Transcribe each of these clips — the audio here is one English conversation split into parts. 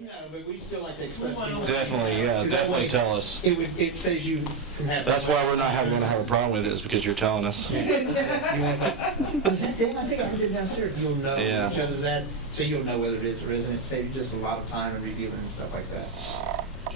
No, but we still like to express. Definitely, yeah, definitely tell us. It saves you from having. That's why we're not going to have a problem with it, is because you're telling us. Was that them? I think I did downstairs. You'll know Yeah. each other's that, so you'll know whether it is or isn't. It saves you just a lot of time and reviewing and stuff like that.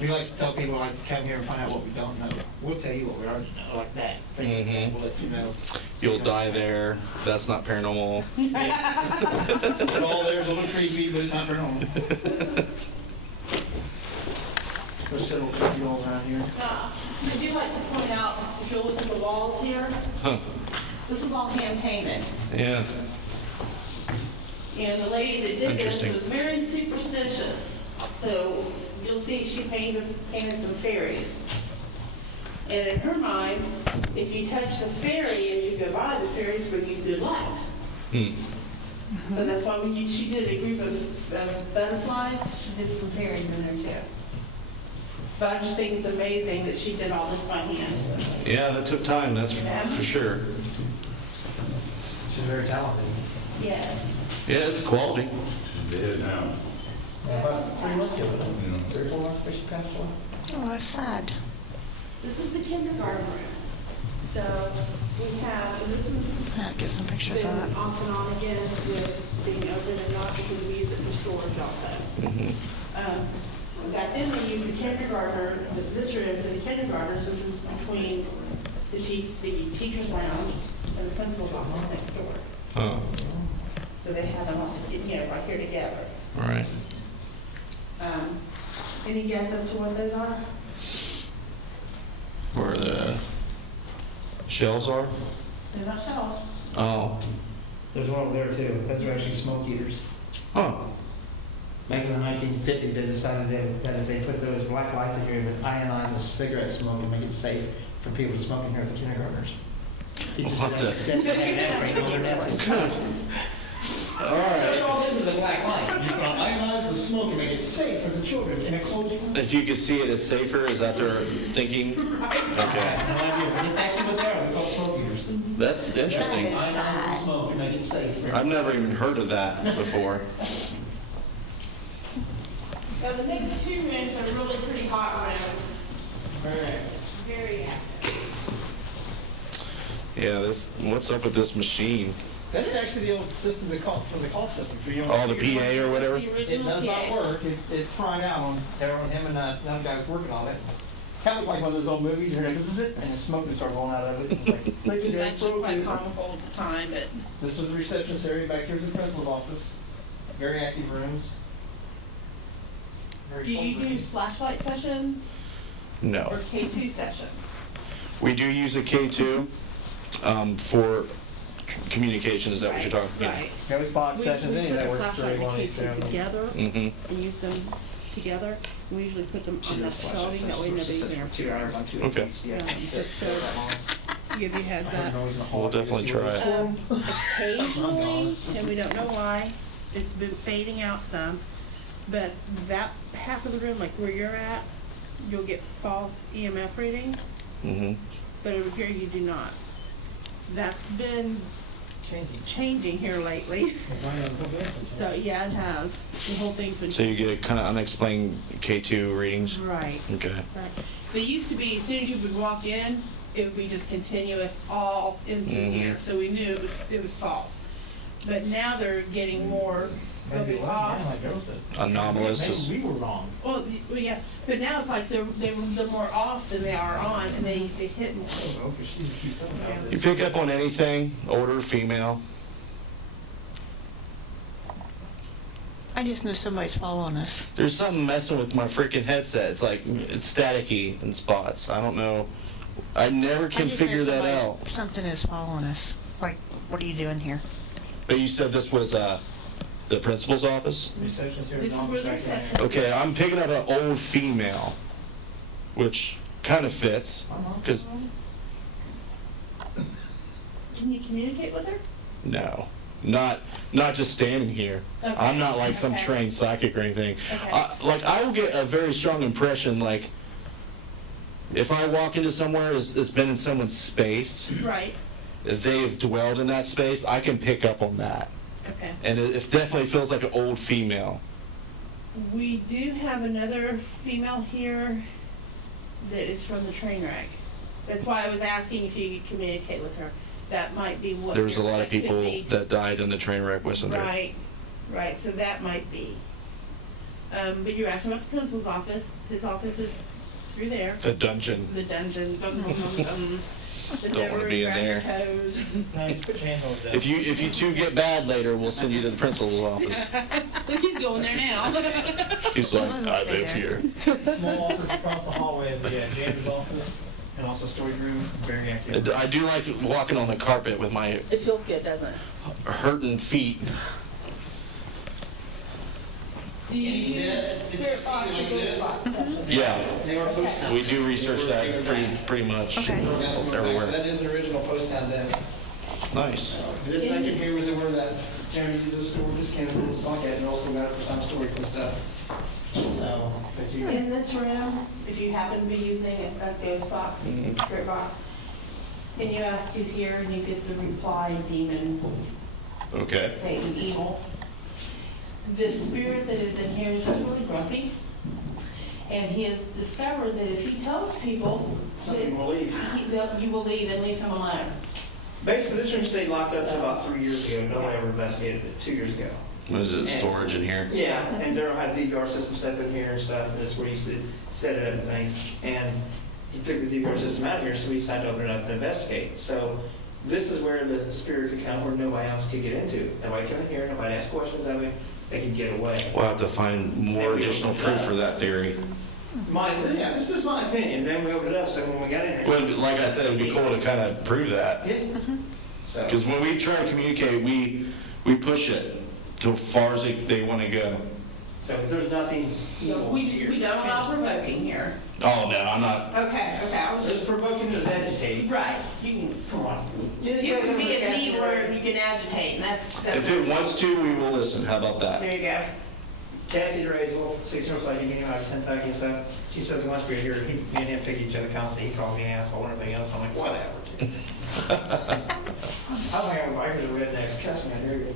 We like to tell people like to come here and find out what we don't know. We'll tell you what we already know, like that. We'll let you know. You'll die there. That's not paranormal. It's all there's a little creepy, but it's not paranormal. There's several creepy walls around here. I do like to point out, if you look at the walls here, this is all hand painted. Yeah. And the lady that did this Interesting. was very superstitious. So you'll see she painted some fairies. And in her mind, if you touch the fairy as you go by, the fairies bring you good luck. So that's why she did a group of butterflies. She did some fairies in there too. But I just think it's amazing that she did all this by hand. Yeah, that took time, that's for sure. She's very talented. Yes. Yeah, it's quality. It is now. About 3 months ago, 3 or 4 months ago, she passed away. Oh, that's sad. This was the kindergarten room. So we have, and this one's I'll get some pictures been of that. off and on again with being open and not because we use it for storage also. Back then they used the kindergartner, this room for the kindergartners, which was between the teacher's lounge and the principal's office next door. Oh, So they had them all, right here together. all right. Any guess as to what those are? Where the shelves are? They're not shelves. Oh. There's one over there too. Those are actually smoke eaters. Huh. Back in the 1950s, they decided that if they put those black lights in here, it would ionize the cigarette smoke and make it safe for people to smoke in here at the kindergartners. What All right. All this is a black light. You're going to ionize the smoke and make it safe for the children in a closed room. If you could see it, it's safer. Is that their thinking? Okay. It's actually what they are. They're called smoke eaters. That's interesting. Ionize the smoke and make it safe. I've never even heard of that before. Now the next two rooms are really pretty hot rooms. Alright. Very active. Yeah, what's up with this machine? That's actually the old system for the call system. For Oh, the PA or whatever? The It original does not PA. work. It fried out on him and another guy was working on it. Kind of like one of those old movies, and the smoke would start rolling out of it. It was actually quite comical at the time, but This was the receptionist area. Back here's the principal's office. Very active rooms. Very do you cold do rooms. flashlight sessions or No. K2 sessions? We do use a K2 for communication. Is that what you're talking about? Right. We always box We sessions. Any of put that the works flashlight very and well. K2 together Mm-hmm. and use them together. We usually put them on that shelving, that way nobody's interfering. Okay. Just so give you heads up. We'll definitely try it. Occasionally, and we don't know why, it's been fading out some, but that half of the room, like where you're at, you'll get false EMF readings, Mm-hmm. but over here you do not. That's been changing here lately. So, yeah, it has. The whole thing's been. So you get kind of unexplained K2 readings? Right. Okay. Right. They used to be, as soon as you would walk in, it would be just continuous all in through here. So we knew it was false. But now they're getting more, they'll be off. Anomalous. Maybe we were wrong. Well, yeah, but now it's like they're more off than they are on, and they hit more. You pick up on anything, older, female? I just know somebody's following us. There's something messing with my freaking headset. It's like, it's staticky in spots. I don't know. I never can I just know figure that somebody's- out. Something is following us. Like, what are you doing here? But you said this was the principal's office? Receptionist here. This is where the reception. Okay, I'm picking up an old female, which kind of fits, because, Can you communicate with her? no, not just standing here. Okay. I'm not like some Okay. trained psychic or anything. Okay. I will get a very strong impression, like, if I walk into somewhere that's been in someone's space, Right. if they've dwelled in that space, I can pick up on that. Okay. And it definitely feels like an old female. We do have another female here that is from the train wreck. That's why I was asking if you could communicate with her. That might be what. There was a lot of that could people be. that died in the train wreck, wasn't there? Right, so that might be. But you're asking about the principal's office. His office is through there. The dungeon. The dungeon. The Don't wanna be in there. toes. Nice, put your hand over that. If you two get bad later, we'll send you to the principal's office. Look, he's going there now. He's like, Doesn't I stay live there. here. Small office across the hallway is the janitor's office, and also storage room, very active. I do like walking on the carpet with my It feels good, doesn't it? hurting feet. Do you use This? Did you spirit see box like or this? box? Yeah, They were Poasttown. we do research that pretty much Okay. So everywhere. that is an original Poasttown desk. Nice. This back in here was where that Jeremy used to store his chemicals like that, and also got it for some storage and stuff. So, but you. In this room, if you happen to be using a ghost box, spirit box, and you ask who's here, and you get the reply, demon, Okay. Satan, evil. The spirit that is in here is just really grumpy. And he has discovered that if he tells people, Some people will leave. you will leave and leave him alone. Basically, this room stayed locked up until about 3 years ago. No one ever investigated it. 2 years ago. Was it storage in here? Yeah, and Daryl had a DVR system set up in here and stuff, and that's where he used to set it up and things. And he took the DVR system out of here, so we decided to open it up to investigate. So this is where the spirit could come where nobody else could get into. Nobody come in here, nobody ask questions of it, they could get away. We'll have to find more additional proof for that theory. Yeah, this is my opinion. Then we opened it up, so when we got in here. Well, like I said, it'd be cool to kind of prove that. Yeah. So, Because when we try to communicate, we push it to as far as they want to go. so there's nothing evil We here. don't allow provoking here. Oh, no, I'm not. Okay, I was It's just, provoking is agitating. right, you can, Come on. you can be a needler, you can agitate, and that's. If it wants to, we will listen. How about that? There you go. Cassie raised a little 6-year-old like you mean out of Kentucky and stuff. She says he wants to be here. Me and him pick each other constantly. He called me an asshole and everything else. I'm like, whatever. Dude. I think I'm bikers are rednecks. Trust me, I hear you.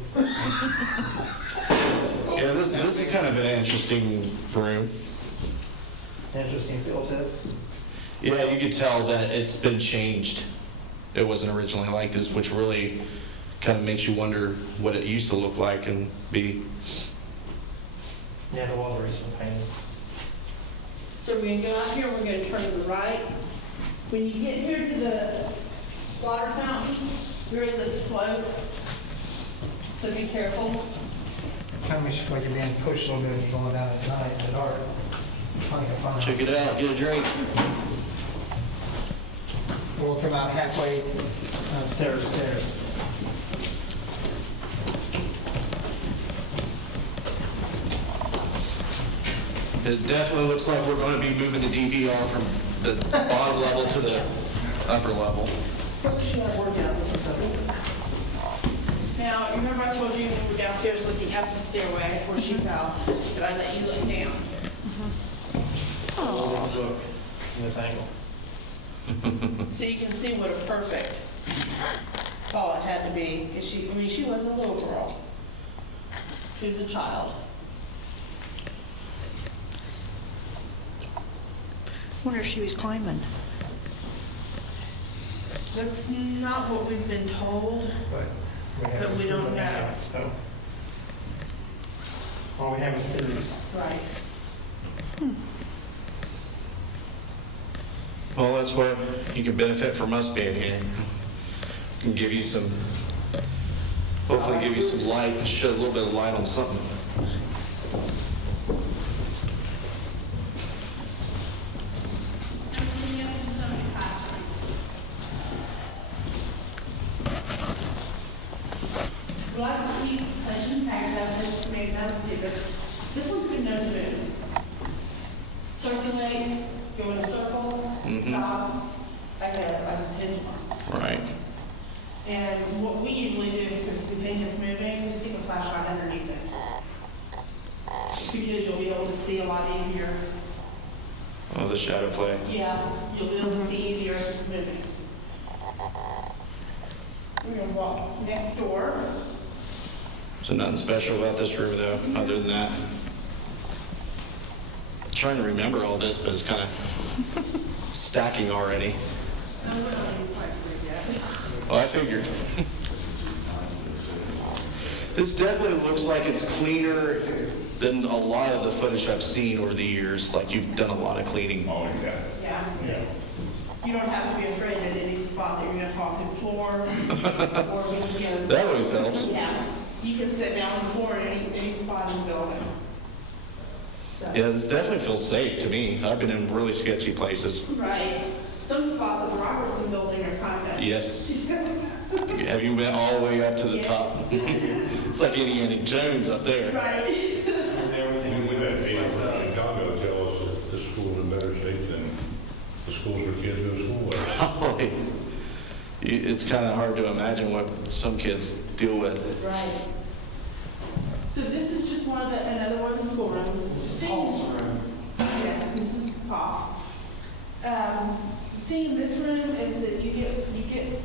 Yeah, this is kind of an interesting room. Interesting feel to it. Yeah, you could tell that it's been changed. It wasn't originally like this, which really kind of makes you wonder what it used to look like and be. Yeah, the walls are recently painted. So we're gonna go out here, we're gonna turn to the right. When you get here to the water fountain, there is a slope, so be careful. Kind of like you're being pushed a little bit going down at night in the dark. Trying to find. Check it out, get a drink. We'll come out halfway, stairs. It definitely looks like we're going to be moving the DVR from the bottom level to the upper level. Now, remember I told you when we were downstairs looking up the stairway where she fell, that I let you look down? Look in this angle. So you can see what a perfect fall it had to be, because she was a little girl. She was a child. Wonder if she was climbing. That's not what we've been told. But we don't know. So, all we have is theories. Right. Well, that's where you can benefit from us being here. Can give you some, hopefully give you some light, and shed a little bit of light on something. I'm cleaning up in some of the classrooms. A lot of keep punching tags out this makes that stupid. This one's been known to do. Circulate, go in a circle, stop, like a pendulum. Right. And what we usually do, if we think it's moving, just stick a flashlight underneath it. Because you'll be able to see a lot easier. Oh, the shadow play. Yeah, you'll be able to see easier if it's moving. We're gonna walk next door. So nothing special about this room though, other than that. Trying to remember all this, but it's kind of stacking already. Well, I figured. This definitely looks like it's cleaner than a lot of the footage I've seen over the years. Like you've done a lot of cleaning. Oh, yeah. Yeah. You don't have to be afraid at any spot that you're gonna fall through the floor, or, you know. That always helps. Yeah, you can sit down on the floor in any spot in the building. So. Yeah, this definitely feels safe to me. I've been in really sketchy places. Right. Some spots at the Robertson building are kind of. Yes. Have you been all the way up to the top? It's like Indiana Jones up there. Right. And with that being said, Chicago tell us that the school's in better shape than the schools where kids go to school with. Probably. It's kind of hard to imagine what some kids deal with. Right. So this is just another one of the schoolrooms. Paul's room. Yes, this is Paul. The thing in this room is that you get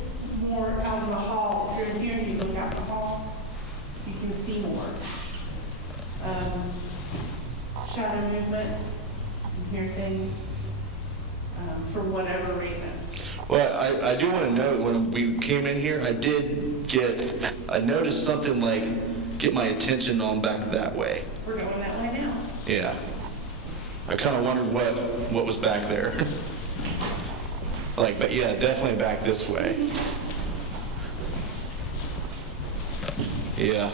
more out of the hall. If you're in here and you look out the hall, you can see more. Shadow movement, you can hear things for whatever reason. Well, I do want to note, when we came in here, I noticed something like get my attention on back that way. We're going that way now. Yeah. I kind of wondered what was back there. Like, but yeah, definitely back this way. Yeah.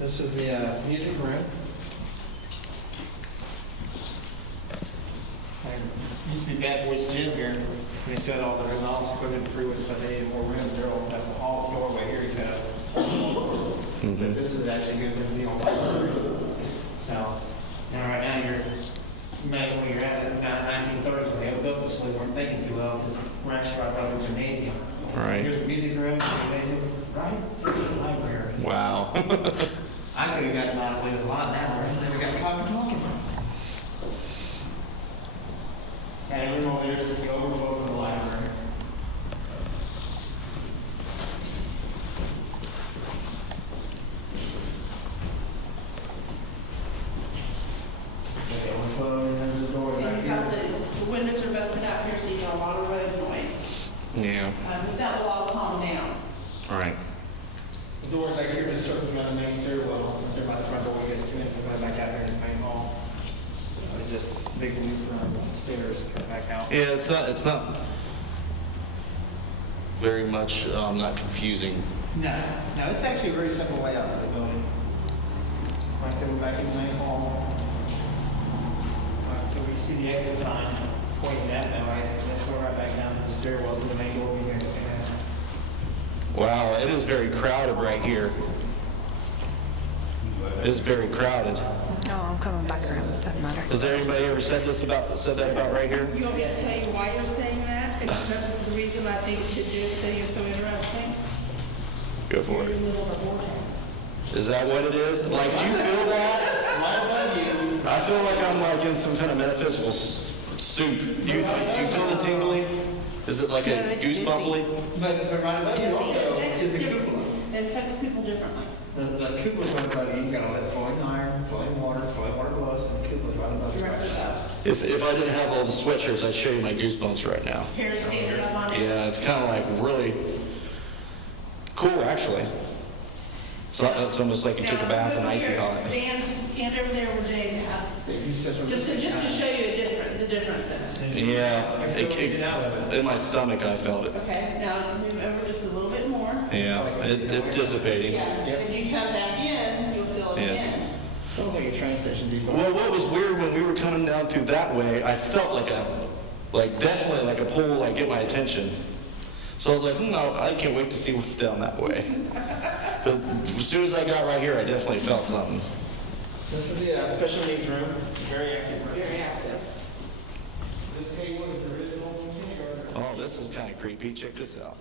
This is the music room. Used to be Bad Boys Gym here. They shut all the results, equipment through it, so they needed more room. They're all at the hall doorway here. You kind of. But this is actually goes into the old room. So, and right now you're. Imagine where you're at in the 1930s when they built this, we weren't thinking too well because we're actually right by the gymnasium. Right. Here's the music room, gymnasium, right? Here's the library. Wow. I could have gotten out of the way of a lot now, right? Never got caught talking. And everyone over there is the overflow from the library. Okay, overflow, and there's the door And back you've here. got the windows are busted out here, so you got a lot of road noise. Yeah. But that will all calm down. All right. The door back here is circling around the main stairwell. There by the front door, we get connected right back out here in the main hall. So it's just big loop around the stairs, come back out. Yeah, it's not very much not confusing. No, it's actually a very simple layout of the building. Like I said, we're back in the main hall. So we see the exit sign pointing that way. Let's go right back down to the stairwells to the main door. We guys can Wow, it is very crowded right here. It is very crowded. No, I'm coming back around. It doesn't matter. Has there anybody ever said that about right here? You want me to tell you why you're saying that? Because that's the reason I think to do it so you're so interesting. Go for You're it. in the middle of a vortex. Is that what it is? Like, do you feel that? I feel like I'm like in some kind of metaphysical soup. You feel the tingly? Is it like No, a it's goosebumply? But right above you also is the cupola. It affects people differently. The cupola's right above you. You got all that flowing iron, flowing water glows, and the cupola's right above you. Right above. If I didn't have all the sweatshirts, I'd show you my goosebumps right now. Hair standing up on it. Yeah, it's kind of like really cool, actually. So it's almost like you took a bath in icy hot. Stand over there where Jay's at. So you sit over Just to show you the differences. Yeah, Get out of it. in my stomach I felt it. Okay, now move over just a little bit more. Yeah, it's dissipating. Yeah, if you come back in, you'll feel it Yeah. again. Sounds like a train station depot. Well, what was weird when we were coming down through that way, I felt definitely like a pull, like get my attention. So I was like, no, I can't wait to see what's down that way. But as soon as I got right here, I definitely felt something. This is the special needs room. Very active room. Very active. This table is the original kindergarten. Oh, this is kind of creepy. Check this out.